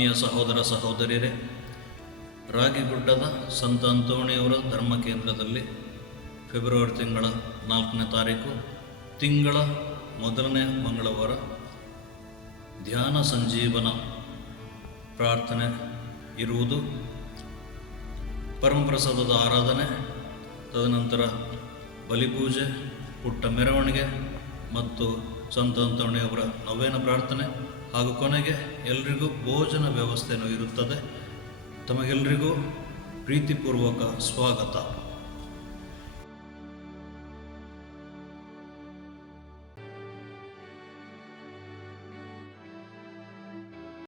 ಆತ್ಮೀಯ ಸಹೋದರ ಸಹೋದರಿಯರೇ, ರಾಗಿಗುಡ್ಡದ ಸಂತ ಅಂತೋಣಿಯವರ ಧರ್ಮ ಕೇಂದ್ರದಲ್ಲಿ ಫೆಬ್ರವರಿ ತಿಂಗಳ 4ನೇ ತಾರೀಕು ತಿಂಗಳ ಮೊದಲನೇ ಮಂಗಳವಾರ ಧ್ಯಾನ ಸಂಜೀವನ ಪ್ರಾರ್ಥನೆ ಇರುವುದು. ಪರಮಪ್ರಸಾದದ ಆರಾಧನೆ, ತದನಂತರ ಬಲಿಪೂಜೆ, ಪುಟ್ಟ ಮೆರವಣಿಗೆ ಮತ್ತು ಸಂತ ಅಂತೋಣಿಯವರ ನವೇನ ಪ್ರಾರ್ಥನೆ ಹಾಗೂ ಕೊನೆಗೆ ಎಲ್ರಿಗೂ ಭೋಜನ ವ್ಯವಸ್ಥೆಯೂ ಇರುತ್ತದೆ. ತಮಗೆಲ್ಲರಿಗೂ ಪ್ರೀತಿಪೂರ್ವಕ ಸ್ವಾಗತ.